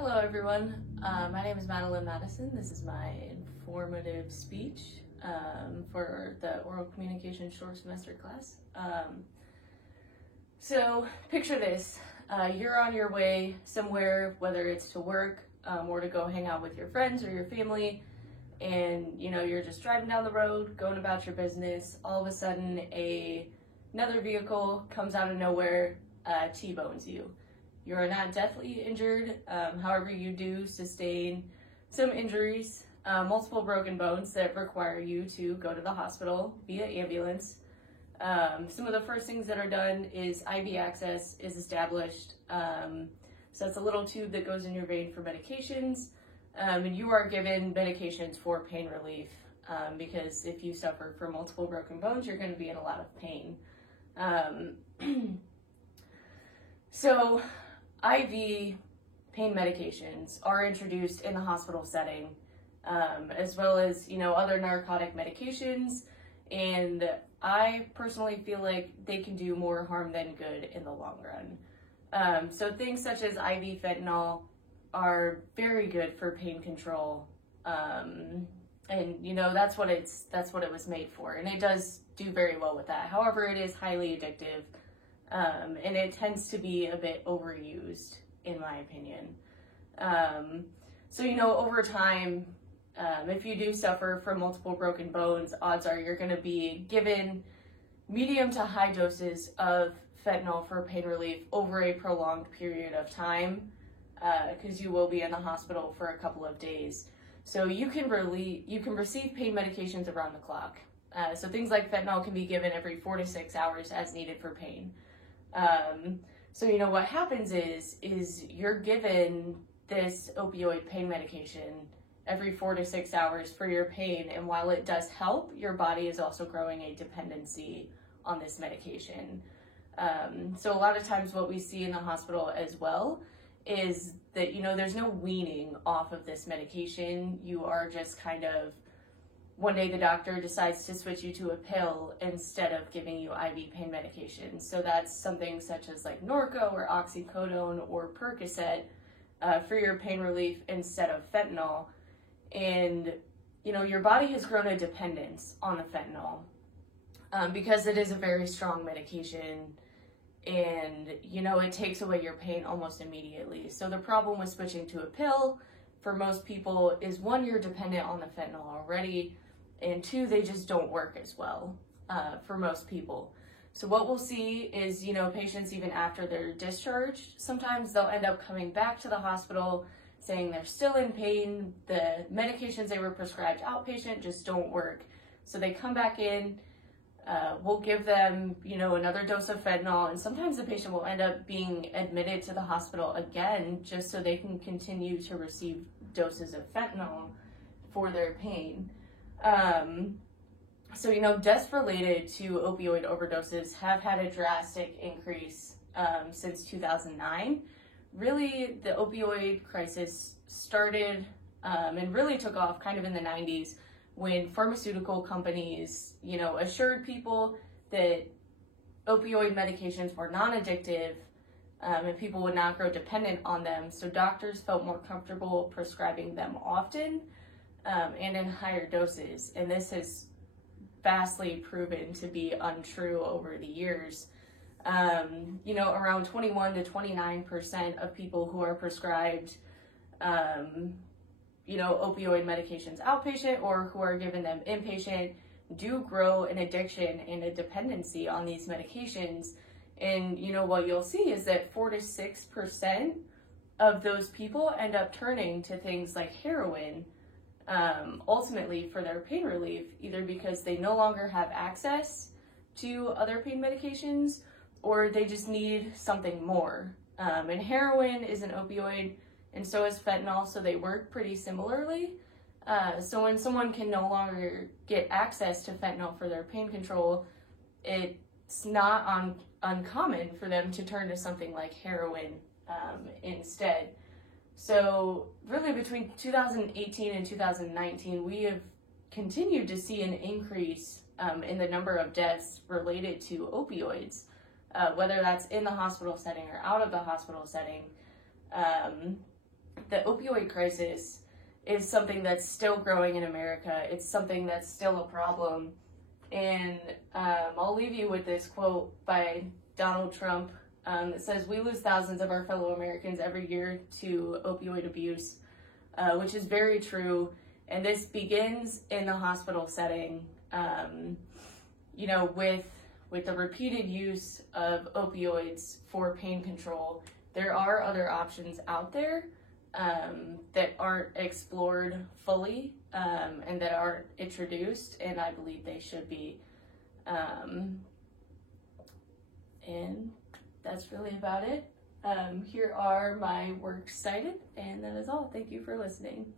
Hello everyone, my name is Madeline Madison. This is my informative speech for the oral communication short semester class. So picture this, you're on your way somewhere, whether it's to work or to go hang out with your friends or your family, and you're just driving down the road, going about your business. All of a sudden another vehicle comes out of nowhere, T-bones you. You are not deathly injured, however you do sustain some injuries, multiple broken bones that require you to go to the hospital via ambulance. Some of the first things that are done is IV access is established. So it's a little tube that goes in your vein for medications, and you are given medications for pain relief, because if you suffer from multiple broken bones, you're going to be in a lot of pain. So IV pain medications are introduced in the hospital setting, as well as, other narcotic medications, and I personally feel like they can do more harm than good in the long run. So things such as IV fentanyl are very good for pain control, and that's what it was made for, and it does do very well with that. However, it is highly addictive. And it tends to be a bit overused, in my opinion. So, over time, if you do suffer from multiple broken bones, odds are you're going to be given medium to high doses of fentanyl for pain relief over a prolonged period of time, because you will be in the hospital for a couple of days. So you can receive pain medications around the clock. So things like fentanyl can be given every 4 to 6 hours as needed for pain. So what happens is you're given this opioid pain medication every 4 to 6 hours for your pain, and while it does help, your body is also growing a dependency on this medication. So a lot of times what we see in the hospital as well is that there's no weaning off of this medication. You are just kind of, one day the doctor decides to switch you to a pill instead of giving you IV pain medication. So that's something such as like Norco or oxycodone or Percocet for your pain relief instead of fentanyl. And, your body has grown a dependence on the fentanyl because it is a very strong medication, and, it takes away your pain almost immediately. So the problem with switching to a pill for most people is, one, you're dependent on the fentanyl already, and two, they just don't work as well for most people. So what we'll see is, patients, even after they're discharged, sometimes they'll end up coming back to the hospital saying they're still in pain. The medications they were prescribed outpatient just don't work. So they come back in, we'll give them, another dose of fentanyl, and sometimes the patient will end up being admitted to the hospital again just so they can continue to receive doses of fentanyl for their pain. So, deaths related to opioid overdoses have had a drastic increase since 2009. Really, the opioid crisis started and really took off kind of in the 90s when pharmaceutical companies, assured people that opioid medications were non-addictive and people would not grow dependent on them. So doctors felt more comfortable prescribing them often and in higher doses, and this has vastly proven to be untrue over the years. Around 21 to 29% of people who are prescribed, opioid medications outpatient or who are given them inpatient do grow an addiction and a dependency on these medications. And, what you'll see is that 4 to 6% of those people end up turning to things like heroin, ultimately for their pain relief, either because they no longer have access to other pain medications or they just need something more. And heroin is an opioid, and so is fentanyl, so they work pretty similarly. So when someone can no longer get access to fentanyl for their pain control, it's not uncommon for them to turn to something like heroin instead. So really between 2018 and 2019, we have continued to see an increase in the number of deaths related to opioids, whether that's in the hospital setting or out of the hospital setting. the opioid crisis is something that's still growing in America. It's something that's still a problem. And I'll leave you with this quote by Donald Trump that says, "We lose thousands of our fellow Americans every year to opioid abuse," which is very true. And this begins in the hospital setting. With the repeated use of opioids for pain control, there are other options out there that aren't explored fully and that aren't introduced, and I believe they should be. And that's really about it. Here are my works cited, and that is all. Thank you for listening.